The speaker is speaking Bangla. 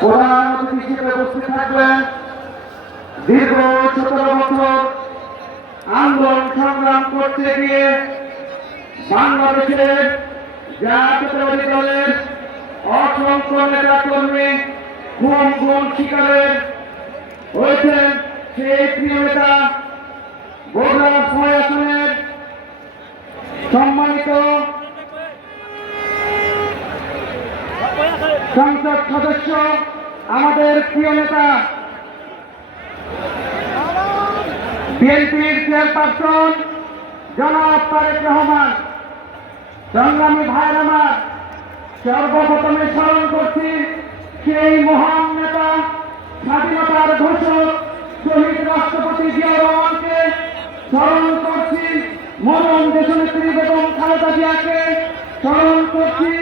প্রধান অতিথি হিসেবে উপস্থিত থাকবেন দীর্ঘ 17 বছর আন্দোলন সংগ্রাম করতে গিয়ে বাংলাদেশের জাতীয়তাবাদী দলের অসংখ্য নেতা কর্মী গুম শিকারের হয়েছেন সেই প্রিয় নেতা বগুড়া ৬ আসনের সম্মানিত সংসদ সদস্য আমাদের প্রিয় নেতা বিএনপির চেয়ারপারসন জনাব তারেক রহমান। সংগ্রামী ভাইয়ের আমার, সর্বপ্রথমে স্মরণ করছি সেই মহান নেতা, স্বাধীনতার ঘোষক শহীদ রাষ্ট্রপতি জিয়াউর রহমানকে, স্মরণ করছি মরণ দেশনেত্রী বেগম খালেদা জিয়াকে, স্মরণ করছি